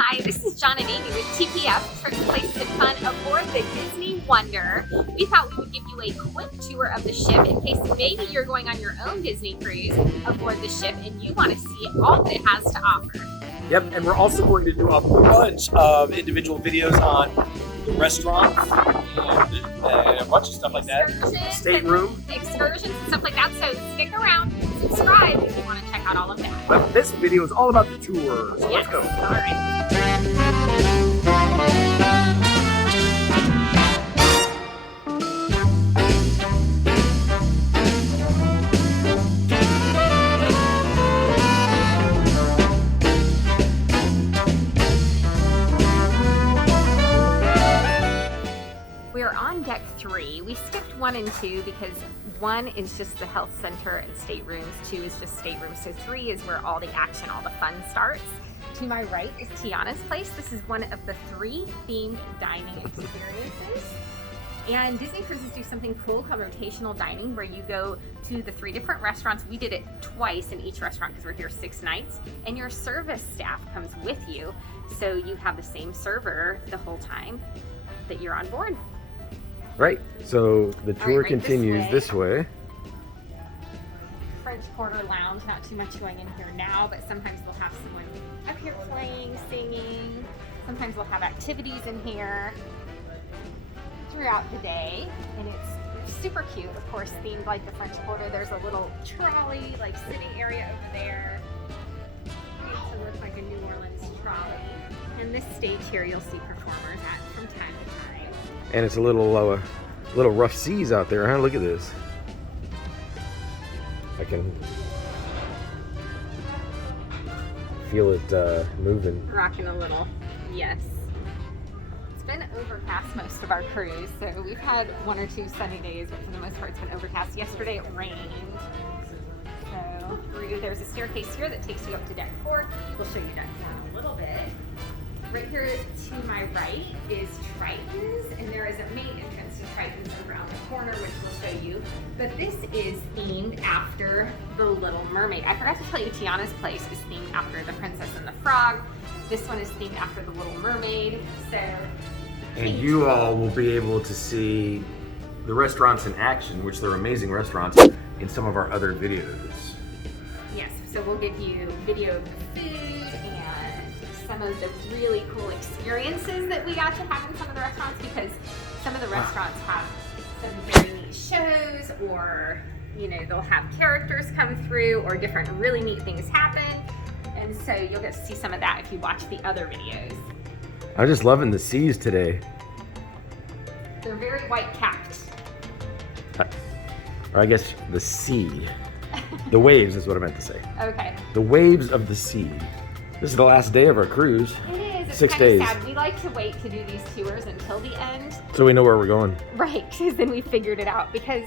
Hi, this is John and Amy with TPF, Trip Place and Fun aboard the Disney Wonder. We thought we would give you a quick tour of the ship in case maybe you're going on your own Disney cruise aboard the ship and you want to see all that it has to offer. Yep, and we're also going to do a bunch of individual videos on restaurants and a bunch of stuff like that. Stateroom. Excursions and stuff like that, so stick around, subscribe if you want to check out all of that. But this video is all about the tour, so Yes. let's go. All right. We're on deck 3. We skipped 1 and 2 because 1 is just the health center and staterooms, 2 is just staterooms, so 3 is where all the action, all the fun starts. To my right is Tiana's place. This is one of the 3 themed dining experiences. And Disney cruises do something cool called rotational dining, where you go to the 3 different restaurants. We did it twice in each restaurant because we're here 6 nights, and your service staff comes with you, so you have the same server the whole time that you're on board. Right, so the tour right continues this way. French Quarter Lounge, not too much going in here now, but sometimes they'll have someone up here playing, singing. Sometimes they'll have activities in here throughout the day, and it's super cute, of course, themed like the French Quarter. There's a little trolley, like sitting area over there. Makes it look like a New Orleans trolley. And this stage here you'll see performers at from time to time. And it's a little rough seas out there, huh? Look at this. I can feel it moving. Rocking a little, yes. It's been overcast most of our cruise, so we've had 1 or 2 sunny days, but for the most part it's been overcast. Yesterday it rained. So there's a staircase here that takes you up to deck 4. We'll show you deck 4 in a little bit. Right here to my right is Triton's, and there is a main entrance to Triton's around the corner, which we'll show you. But this is themed after The Little Mermaid. I forgot to tell you, Tiana's place is themed after The Princess and the Frog. This one is themed after The Little Mermaid. So, And you all will be able to see the restaurants in action, which they're amazing restaurants, in some of our other videos. yes, so we'll give you video of the food and some of the really cool experiences that we got to have in some of the restaurants, because some of the restaurants have some very neat shows, or they'll have characters come through, or different really neat things happen, and so you'll get to see some of that if you watch the other videos. I'm just loving the seas today. They're very white capped. Or I guess the sea. The waves is what I meant to say. Okay. The waves of the sea. This is the last day of our cruise. It is. It's 6 kind of days. sad. We like to wait to do these tours until the end. So we know where we're going. Right, because then we figured it out, because,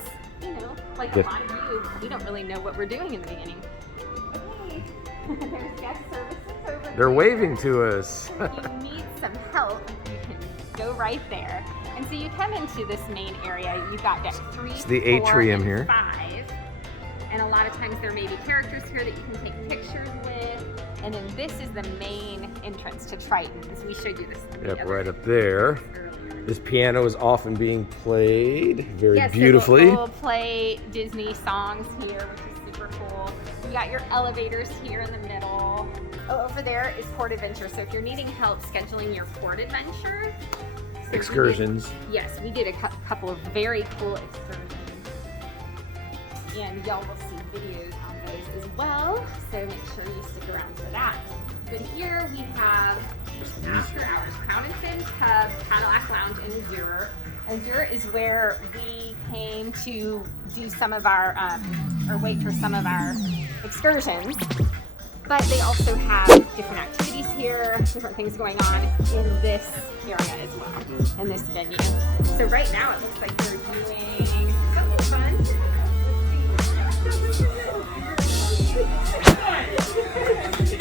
like Yeah. a lot of you, we don't really know what we're doing in the beginning. Hey, there's guest services over there. They're waving to us. If you need some help, you can go right there. And so you come into this main area, you've got deck 3, It's the 4, atrium and here. 5. And a lot of times there may be characters here that you can take pictures with. And then this is the main entrance to Triton's. We showed you this. in the Yep, other right up there. earlier. This piano is often being played very Yes, beautifully. We'll play Disney songs here, which is super cool. You got your elevators here in the middle. Oh, over there is Port Adventure. So if you're needing help scheduling your port adventure, Excursions. yes, we did a couple of very cool excursions, and y'all will see videos on those as well. So make sure you stick around for that. But here we have After Hours, Crown and Fin Pub, Cadillac Lounge, and Azure. Azure is where we came to do some of our, or wait for some of our excursions. But they also have different activities here, different things going on in this area as well, in this venue. So right now it looks like they're doing something fun.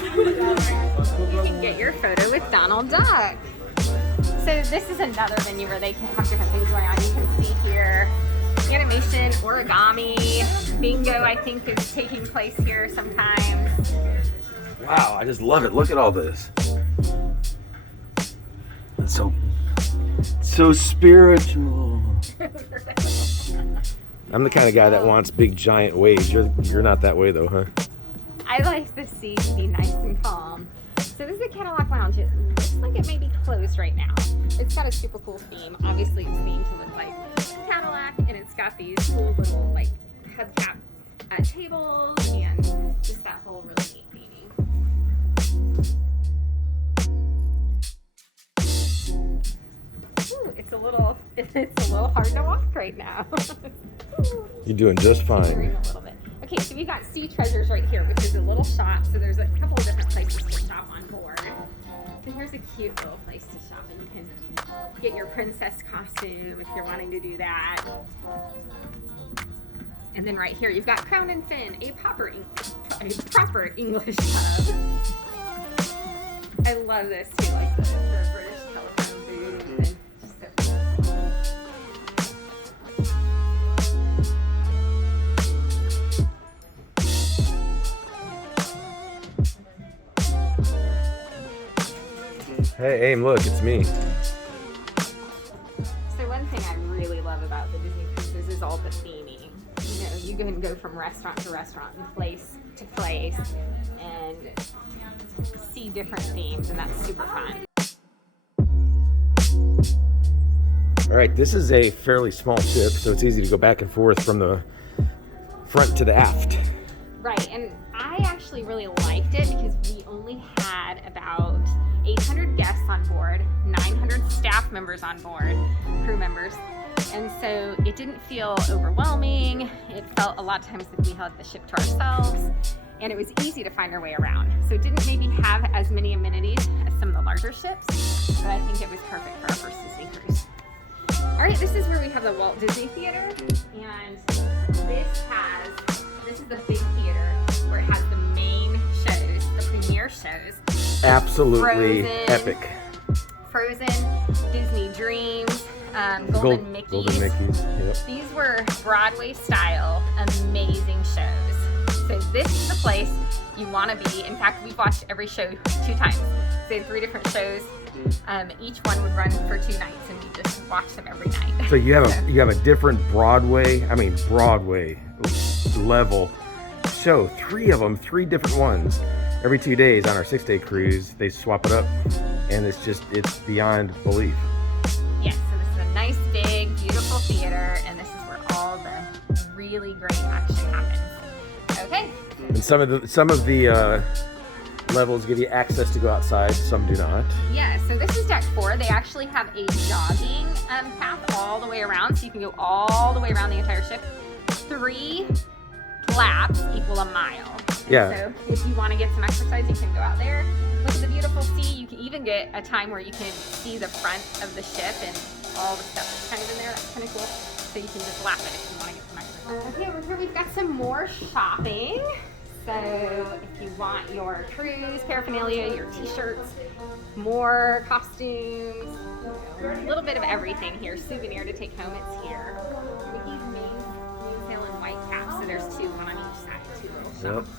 You can get your photo with Donald Duck. So this is another venue where they can have different things going on. You can see here animation, origami, bingo I think is taking place here sometimes. Wow, I just love it. Look at all this. It's so spiritual. I'm the kind of guy that wants big giant waves. You're not that way though, huh? I like the sea to be nice and calm. So this is the Cadillac Lounge. It looks like it may be closed right now. It's got a super cool theme. Obviously it's themed to look like Cadillac, and it's got these cool little like hubcap tables and just that whole really neat theming. Ooh, it's a little hard to walk right now. You're doing just fine. A little bit. Okay, so we've got Sea Treasures right here, which is a little shop. So there's a couple of different places to shop on board. So here's a cute little place to shop, and you can get your princess costume if you're wanting to do that. And then right here, you've got Crown and Fin, a proper English pub. I love this too, like the British telephone booth, and just so Hey, Aim, look, it's me. So one thing I really love about the Disney cruises is all the theming. You know, you can go from restaurant to restaurant and place to place and see different themes, and that's super fun. All right, this is a fairly small ship, so it's easy to go back and forth from the front to the aft. Right, and I actually really liked it because we only had about 800 guests on board, 900 staff members on board, crew members, and so it didn't feel overwhelming. It felt a lot of times that we had the ship to ourselves, and it was easy to find our way around. So it didn't maybe have as many amenities as some of the larger ships, but I think it was perfect for our first Disney cruise. All right, this is where we have the Walt Disney Theater, and this is the big theater where it has the main shows, the premiere shows. Absolutely Frozen, epic. Frozen, Disney Dreams, Golden Mickeys. Golden Mickeys, yep. These were Broadway-style, amazing shows. So this is the place you want to be. In fact, we've watched every show 2 times. They had 3 different shows. Each one would run for 2 nights, and we just watched them every night. So you have a different Broadway level show. 3 of them, 3 different ones. Every 2 days on our 6-day cruise, they swap it up, and it's beyond belief. Yes, so this is a nice, big, beautiful theater, and this is where all the really great action happens. Okay. And some of the levels give you access to go outside, some do not. Yeah, so this is deck 4. They actually have a jogging path all the way around, so you can go all the way around the entire ship. 3 laps equal a mile. Yeah. So if you want to get some exercise, you can go out there, look at the beautiful sea. You can even get a time where you can see the front of the ship and all the stuff that's kind of in there. That's kind of cool. So you can just lap it if you want to get some exercise. Okay, over here we've got some more shopping. So if you want your cruise paraphernalia, your t-shirts, more costumes, a little bit of everything here. Souvenir to take home, it's here. Mickey's mainsail and white caps, so there's 2, one on each side, 2 little shops. Yep.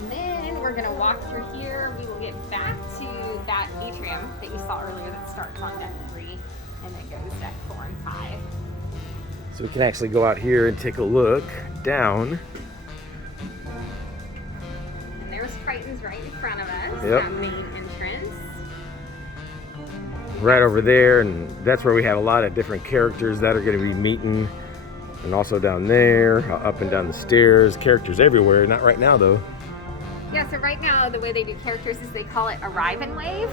And then we're gonna walk through here. We will get back to that atrium that you saw earlier that starts on deck 3 and then goes deck 4 and 5. So we can actually go out here and take a look down. And there's Triton's right in front of us, Yep. that main entrance. Right over there, and that's where we have a lot of different characters that are going to be meeting. And also down there, up and down the stairs, characters everywhere. Not right now though. Yeah, so right now the way they do characters is they call it arrive and wave.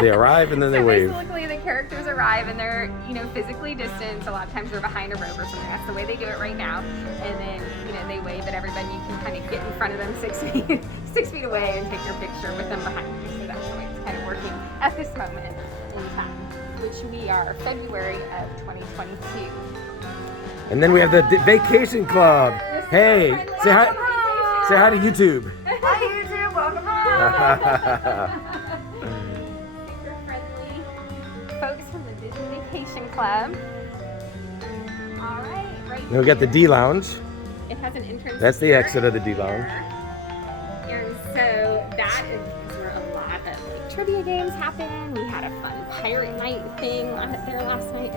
They arrive and then they wave. Basically the characters arrive and they're, physically distanced. A lot of times they're behind a rope or something. That's the way they do it right now. And then, they wave at everybody. You can kind of get in front of them 6 feet away and take your picture with them behind you. So that's the way it's kind of working at this moment in time, which we are February of 2022. And then we have the vacation club. Hey, say hi. Say hi to YouTube. Hi YouTube, welcome home. Super friendly folks from the Disney Vacation Club. All right, right Then we got the D Lounge. It has an entrance. That's the here exit of the D Lounge. And so that is where a lot of trivia games happen. We had a a fun pirate night thing there last night.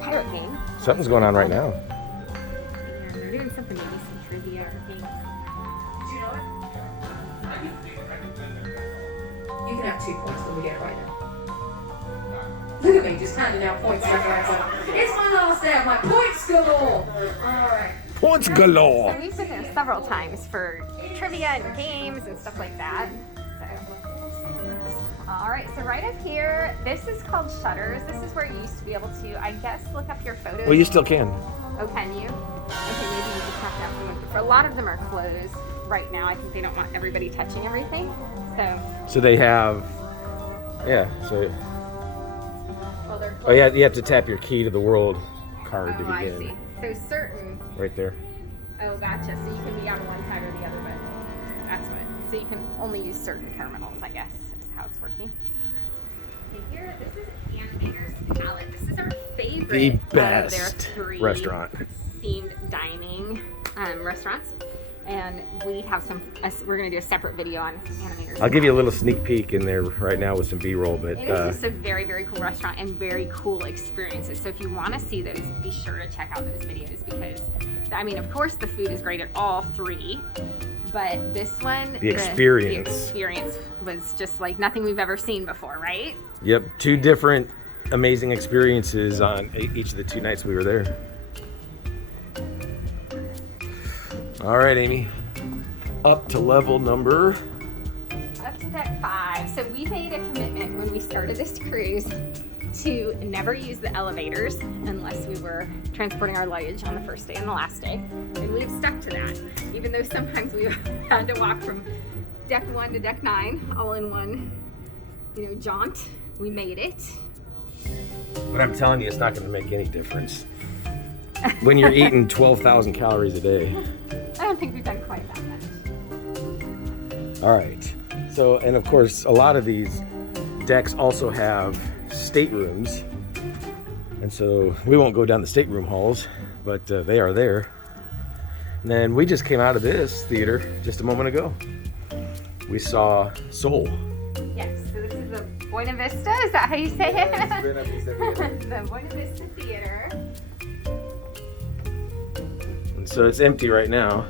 Pirate game. Something's going on right now. Yeah, they're doing something, maybe some trivia or things. You can have 2 points when we get it right now. Look at me, just handing out points left, right, center. It's my last day of my points galore. All right. Points galore. So we've been there several times for trivia and games and stuff like that. All right, so right up here, this is called Shutters. This is where you used to be able to, I guess, look up your photos. Well, you still can. Oh, can you? Okay, maybe you just have to have someone. For a lot of them are closed right now. I think they don't want everybody touching everything. So they have, yeah. So. Well, they're closed. Oh yeah, you have to tap your key to the world card to Oh, I begin. see. So certain. Right there. Oh, gotcha. So you can be on one side or the other, but that's what. So you can only use certain terminals, I guess, is how it's working. Okay, here, this is Animator's Palette. This is our favorite. The Their best 3 restaurant. themed dining restaurants. And we have some, we're going to do a separate video on Animator's. I'll give you a little sneak peek in there right now with some B-roll, but It is just a very, very cool restaurant and very cool experiences. So if you want to see those, be sure to check out those videos because, I mean, of course the food is great at all 3, but this one, The experience. The experience was just like nothing we've ever seen before, right? yep, 2 different amazing experiences on each of the 2 nights we were there. All right, Amy, up to level number. Up to deck 5. So we made a commitment when we started this cruise to never use the elevators unless we were transporting our luggage on the first day and the last day. And we've stuck to that, even though sometimes we had to walk from deck 1 to deck 9 all in one, jaunt. We made it. But I'm telling you, it's not going to make any difference when you're eating 12,000 calories a day. I don't think we've done quite that much. All right. So, and of course, a lot of these decks also have staterooms. And so we won't go down the stateroom halls, but they are there. And then we just came out of this theater just a moment ago. We saw Soul. Yes, so this is the Buena Vista, is that how you say it? The Buena Vista Theater. And so it's empty right now.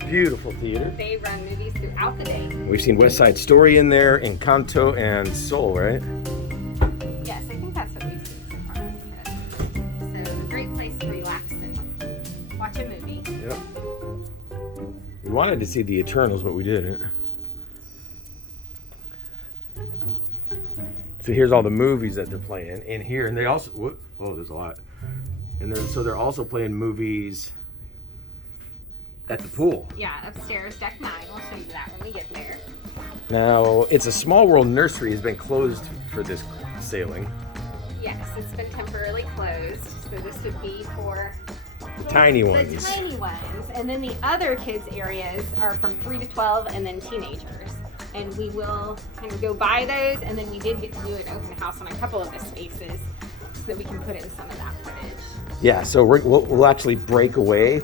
Beautiful theater. They run movies throughout the day. We've seen West Side Story in there, Encanto, and Soul, right? Yes, I think that's what we've seen so far. So a great place to relax and watch a movie. Yep. We wanted to see the Eternals, but we didn't. So here's all the movies that they're playing in here, and they also, oh, there's a lot. And so they're also playing movies at the pool. Yeah, upstairs, deck 9. We'll show you that when we get there. Now, it's a Small World Nursery has been closed for this sailing. Yes, it's been temporarily closed. So this would be for The tiny the ones. tiny ones. And then the other kids areas are from 3 to 12 and then teenagers. And we will kind of go by those. And then we did get to do an open house on a couple of the spaces so that we can put in some of that footage. Yeah, so we'll actually break away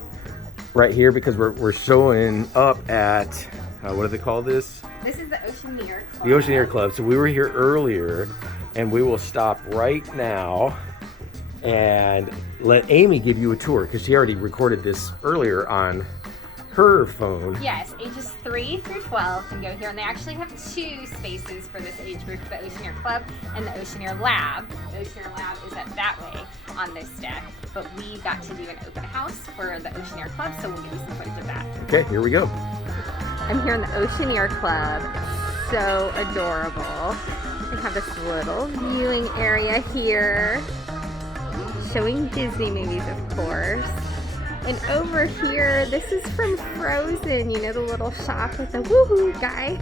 right here because we're showing up at, what do they call this? This is the Oceaneer Club. The Oceaneer Club. So we were here earlier, and we will stop right now and let Amy give you a tour because she already recorded this earlier on her phone. Yes, ages 3 through 12 can go here, and they actually have 2 spaces for this age group, the Oceaneer Club and the Oceaneer Lab. The Oceaneer Lab is up that way on this deck, but we got to do an open house for the Oceaneer Club, so we'll give you some footage of that. Okay, here we go. I'm here in the Oceaneer Club. So adorable. They have this little viewing area here, showing Disney movies, of course. And over here, this is from Frozen, you know, the little shop with the woohoo guy.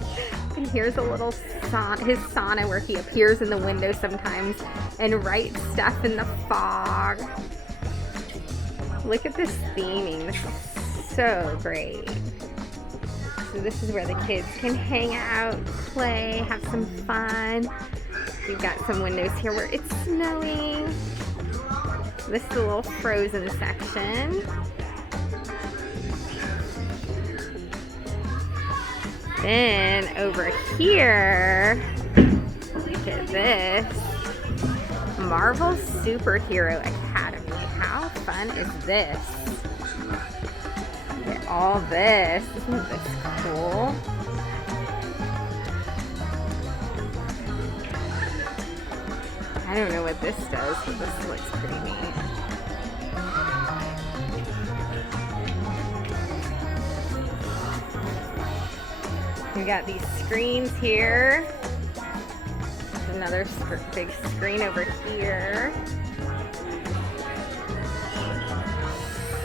And here's a little his sauna where he appears in the window sometimes and writes stuff in the fog. Look at this theming. This is so great. So this is where the kids can hang out, play, have some fun. We've got some windows here where it's snowing. This is the little Frozen section. Then over here, look at this. Marvel Superhero Academy. How fun is this? Look at all this. Isn't this cool? I don't know what this does, but this looks pretty neat. We got these screens here. There's another big screen over here.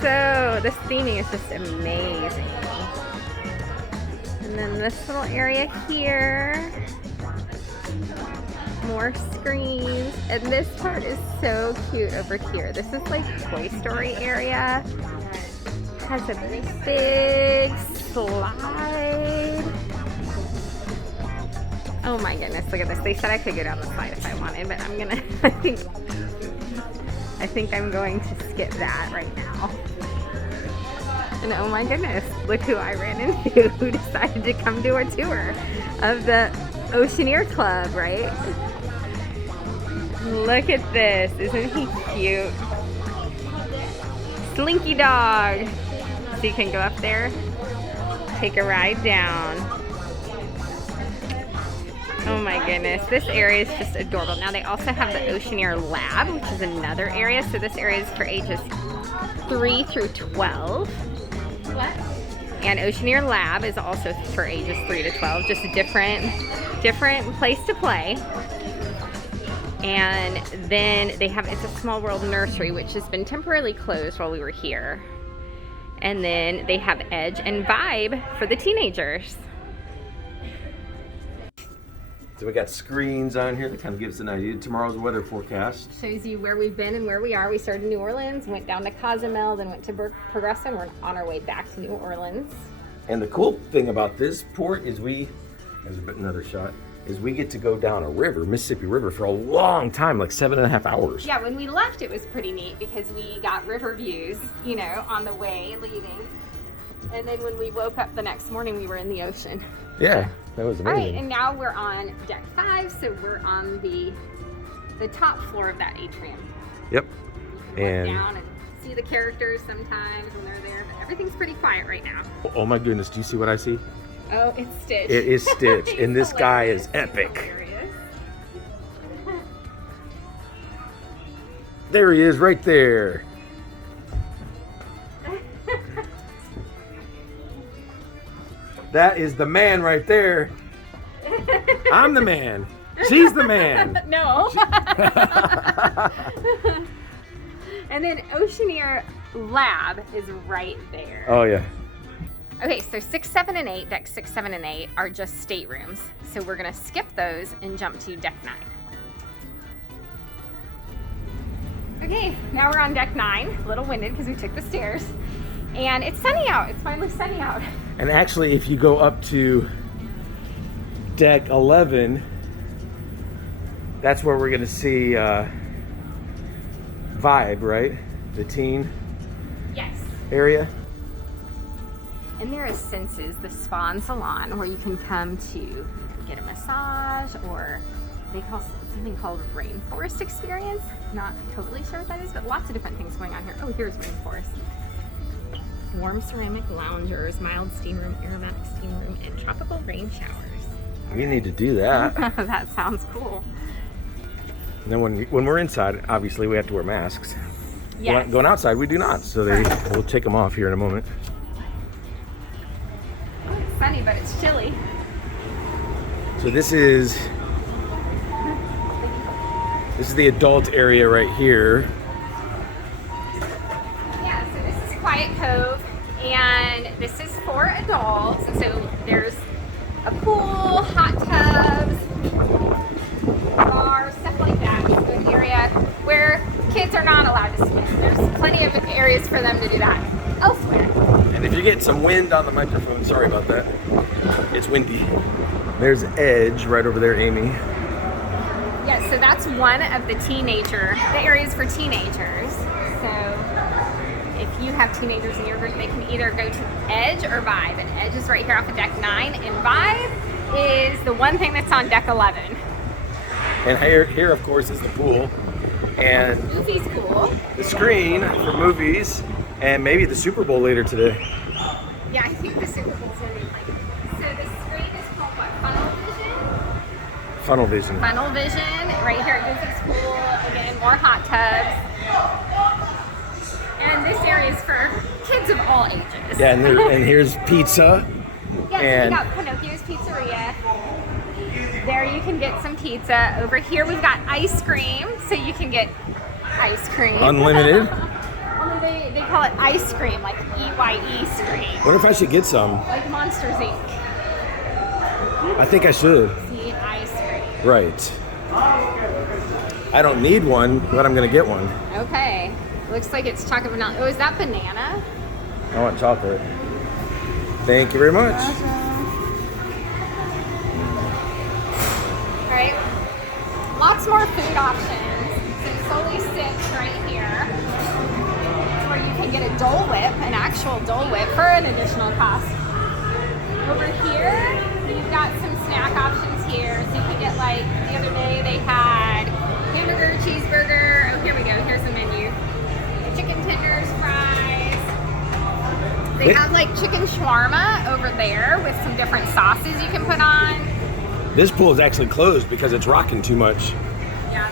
So this theming is just amazing. And then this little area here. More screens. And this part is so cute over here. This is like Toy Story area. Has a big slide. Oh my goodness, look at this. They said I could go down the slide if I wanted, but I'm gonna, I think I'm going to skip that right now. And oh my goodness, look who I ran into who decided to come do a tour of the Oceaneer Club, right? Look at this, isn't he cute? Slinky Dog. So you can go up there, take a ride down. Oh my goodness, this area is just adorable. Now they also have the Oceaneer Lab, which is another area. So this area is for ages 3 through 12. What? And Oceaneer Lab is also for ages 3 to 12, just a different place to play. And then they have It's a Small World Nursery, which has been temporarily closed while we were here. And then they have Edge and Vibe for the teenagers. So we got screens on here that kind of gives an idea of tomorrow's weather forecast. Shows you where we've been and where we are. We started in New Orleans, went down to Cozumel, then went to Progresso, and we're on our way back to New Orleans. And the cool thing about this port is there's another shot, is we get to go down a river, Mississippi River, for a long time, like 7.5 hours. Yeah, when we left, it was pretty neat because we got river views, you know, on the way leaving. And then when we woke up the next morning, we were in the ocean. Yeah, that was amazing. All right, and now we're on deck 5, so we're on the top floor of that atrium. Yep. You can look down and see the characters sometimes when they're there, but everything's pretty quiet right now. Oh my goodness, do you see what I see? Oh, it's Stitch. It is Stitch, and this guy is epic. Hilarious. There he is, right there. That is the man right there. I'm the man. She's the man. No. And then Oceaneer Lab is right there. Oh yeah. Okay, so 6, 7, and 8, deck 6, 7, and 8 are just staterooms. So we're gonna skip those and jump to deck 9. Okay, now we're on deck 9. A little winded because we took the stairs. And it's sunny out. It's finally sunny out. And actually, if you go up to deck 11, that's where we're gonna see Vibe, right? The teen Yes. area. And there is Senses, the spa and salon, where you can come to get a massage, or they call something called Rainforest Experience. Not totally sure what that is, but lots of different things going on here. Oh, here's Rainforest. Warm ceramic loungers, mild steam room, aromatic steam room, and tropical rain showers. We need to do that. That sounds cool. And then when we're inside, obviously we have to wear masks. Yes. Going outside, we do not. So we'll take them off here in a moment. It's sunny, but it's chilly. So this is the adult area right here. Yeah, so this is Quiet Cove, and this is for adults. And so there's a pool, hot tubs, bar, stuff like that. So an area where kids are not allowed to swim. There's plenty of areas for them to do that elsewhere. And if you get some wind on the microphone, sorry about that. It's windy. There's Edge right over there, Amy. Yeah, so that's one of the areas for teenagers. So if you have teenagers in your group, they can either go to Edge or Vibe. And Edge is right here off of deck 9, and Vibe is the one thing that's on deck 11. And here of course, is the pool. And Goofy's cool. the screen for movies, and maybe the Super Bowl later today. Yeah, I think the Super Bowl's gonna be like. So the screen is called what? Funnel Vision? Funnel Vision. Funnel Vision, right here at Goofy's pool. Again, more hot tubs. And this area is for kids of all ages. Yeah, and here's pizza. Yes, and we got Pinocchio's Pizzeria. There you can get some pizza. Over here we've got ice cream, so you can get ice cream. Unlimited. Only they call it ice cream, like EYE scream. What if I should get some? Like Monsters Inc. I think I should. See, ice cream. Right. I don't need one, but I'm gonna get one. Okay. Looks like it's chocolate vanilla. Oh, is that banana? I want chocolate. Thank you very much. All right. Lots more food options. So solely sits right here, where you can get a Dole Whip, an actual Dole Whip, for an additional cost. Over here, you've got some snack options here. So you can get, like, the other day they had hamburger, cheeseburger. Oh, here we go. Here's the menu. Chicken tenders, fries. They have like chicken shawarma over there with some different sauces you can put on. This pool is actually closed because it's rocking too much. Yeah.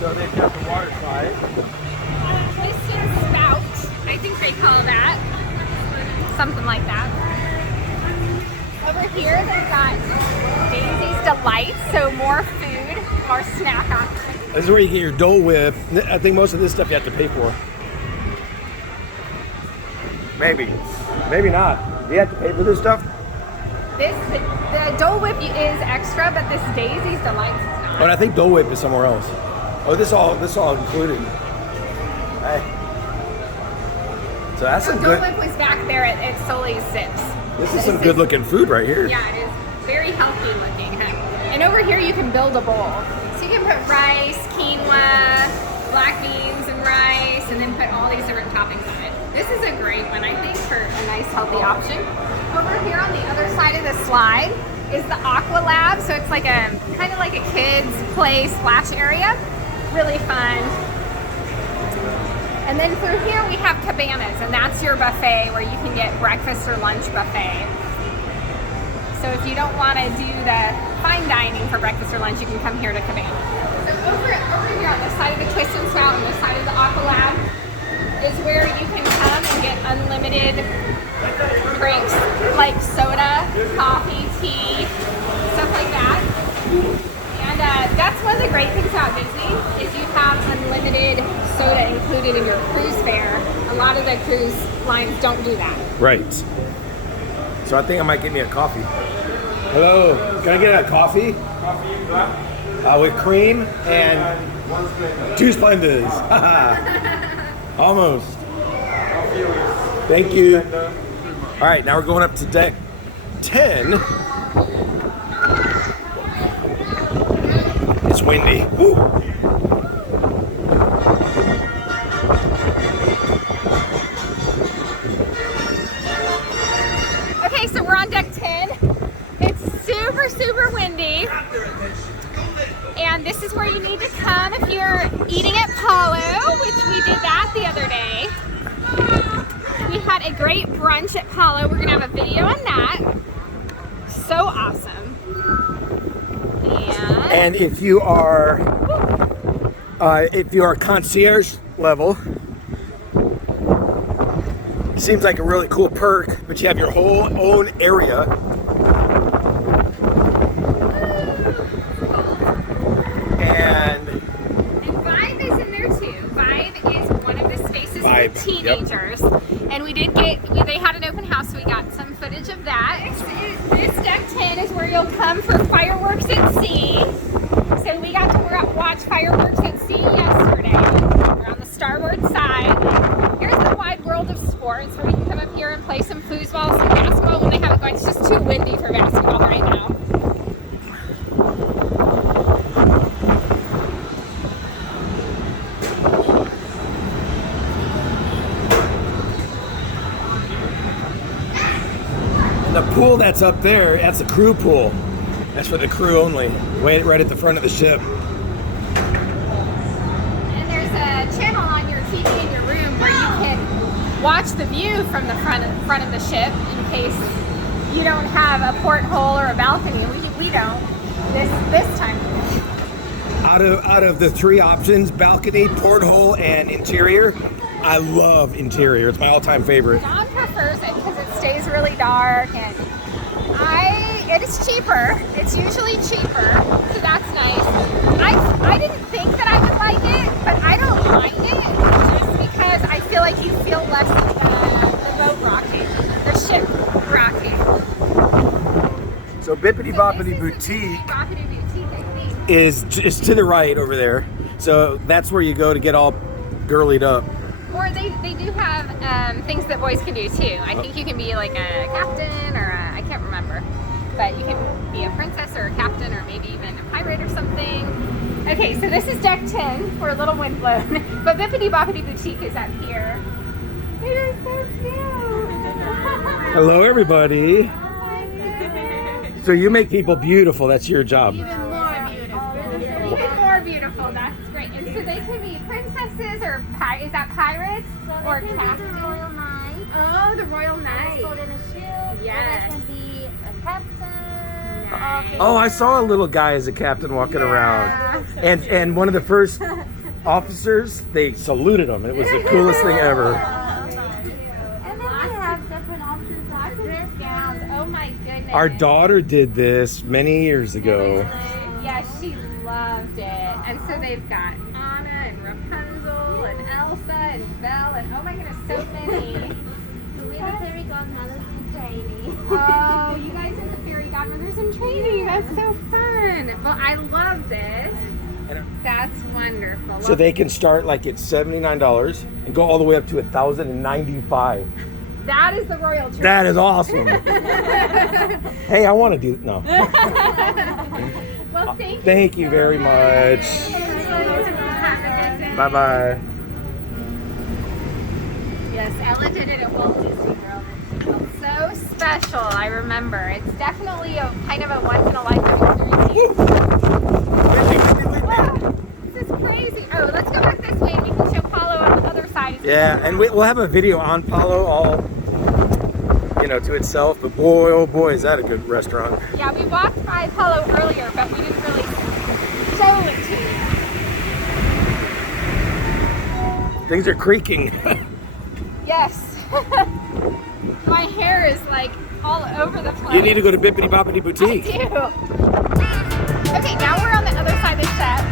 So they've got the water slide. Twist and spout, I think they call that. Something like that. Over here they've got Daisy's Delights, so more food, more snack options. This is where you get your Dole Whip. I think most of this stuff you have to pay for. Maybe. Maybe not. Do you have to pay for this stuff? The Dole Whip is extra, but this Daisy's Delights is not. But I think Dole Whip is somewhere else. Oh, this all included. Hey. So that's some Dole good. Whip was back there at Sully's Sips. This is some good looking food right here. Yeah, it is very healthy looking. Huh? And over here you can build a bowl. So you can put rice, quinoa, black beans and rice, and then put all these different toppings on it. This is a great one, I think, for a nice healthy option. Over here on the other side of the slide is the Aqua Lab. So it's like a kind of like a kids play splash area. Really fun. And then through here we have Cabanas, and that's your buffet where you can get breakfast or lunch buffet. So if you don't want to do the fine dining for breakfast or lunch, you can come here to Cabana. So over here on this side of the Twist and Spout and this side of the Aqua Lab is where you can come and get unlimited drinks like soda, coffee, tea, stuff like that. And that's one of the great things about Disney is you have unlimited soda included in your cruise fare. A lot of the cruise lines don't do that. Right. So I think I might get me a coffee. Hello, can I get a coffee? Coffee in black. With cream and One Splenda. 2 Splendas. Almost. Coffee with Thank you. Splenda. All right, now we're going up to deck 10. It's windy. Woo. Okay, so we're on deck 10. It's super, super windy. And this is where you need to come if you're eating at Palo, which we did that the other day. We had a great brunch at Palo. We're gonna have a video on that. So awesome. And if you are concierge level, seems like a really cool perk, but you have your whole own area. And Vibe is in there too. Vibe is one of the spaces Vibe, for teenagers. And we did they had an open house, so we got some footage of that. This deck 10 is where you'll come for fireworks at sea. So we got to watch fireworks at sea yesterday. We're on the starboard side. Here's the wide world of sports where you can come up here and play some foosball, some basketball when they have it going. It's just windy for basketball right now. The pool that's up there, that's a crew pool. That's for the crew only. Right at the front of the ship. And there's a channel on your TV in your room where you can watch the view from the front of the ship in case you don't have a porthole or a balcony. We don't this time. Out of the three options, balcony, porthole, and interior, I love interior. It's my all-time favorite. John prefers it because it stays really dark, and it is cheaper. It's usually cheaper, so that's nice. I didn't think that I would like it, but I don't mind it just because I feel like you feel less of the boat rocking, the ship rocking. So Bibbidi Bobbidi Boutique is to the right over there. So that's where you go to get all girlied up. Or they do have things that boys can do too. I think you can be like a captain or I can't remember. But you can be a princess or a captain or maybe even a pirate or something. Okay, so this is deck 10. We're a little windblown. But Bibbidi Bobbidi Boutique is up here. It is so cute. Hello, everybody. So you make people beautiful. That's your job. Even more beautiful. Even more beautiful. That's great. And so they can be princesses or is that pirates or captains? Royal Knight. Oh, the Royal Knight. Sold in a ship. Yes. Or that can be a captain. Oh, I saw a little guy as a captain walking around. And one of the first officers, they saluted him. It was the coolest thing ever. And then we have different options like dress gowns. Oh my goodness. Our daughter did this many years ago. Yeah, she loved it. And so they've got Anna and Rapunzel and Elsa and Belle and oh my goodness, so many. So we have fairy godmothers in training. Oh, you guys are the fairy godmothers in training. That's so fun. Well, I love this. That's wonderful. So they can start like at $79 and go all the way up to $1,095. That is the royal treat. That is awesome. Hey, I want to do no. Well, thank you. Thank you very much. Bye bye. Yes, Ella did it at Walt Disney World and she felt so special. I remember. It's definitely a kind of a once in a lifetime experience. Wow, this is crazy. Oh, let's go back this way and we can show Paulo on the other side. Yeah, and we'll have a video on Palo all, to itself. But boy, oh boy, is that a good restaurant. Yeah, we walked by Palo earlier, but we didn't really show it to you. Things are creaking. Yes. My hair is like all over the place. You need to go to Bibbidi Bobbidi I Boutique. do. Okay, now we're on the other side of the ship.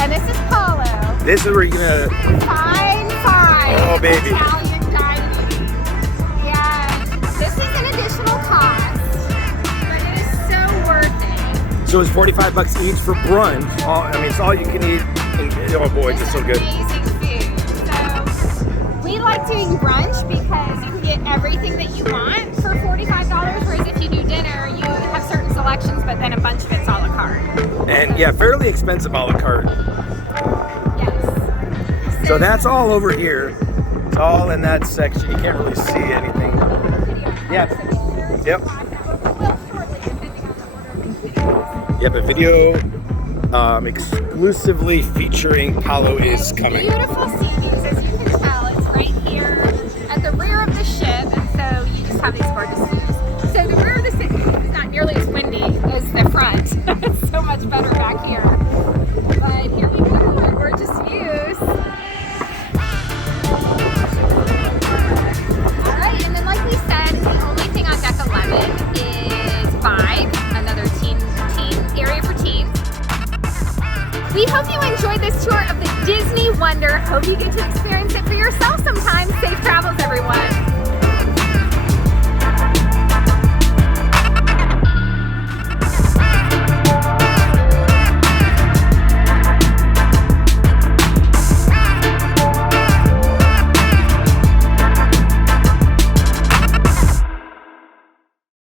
And this is Paulo. This is where you're gonna. Fine. Oh, baby. Italian dining. Yeah. This is an additional cost, but it is so worth it. So it's $45 each for brunch. It's all you can eat. Oh boy, it's just so good. Amazing food. So we like doing brunch because you can get everything that you want for $45, whereas if you do dinner, you have certain selections, but then a bunch of it's a la carte. And yeah, fairly expensive a la carte. Yes. So that's all over here. It's all in that section. You can't really see anything. Yeah. Yep. Yeah, but video exclusively featuring Palo is coming. Beautiful sea views, as you can tell. It's right here at the rear of the ship, and so you just have these gorgeous views. So the rear of the ship is not nearly as windy as the front. It's so much better back here. But here we go, our gorgeous views. All right, and then like we said, the only thing on deck 11 is Vibe, another teen area for teens. We hope you enjoyed this tour of the Disney Wonder. Hope you get to experience it for yourself sometime. Safe travels, everyone.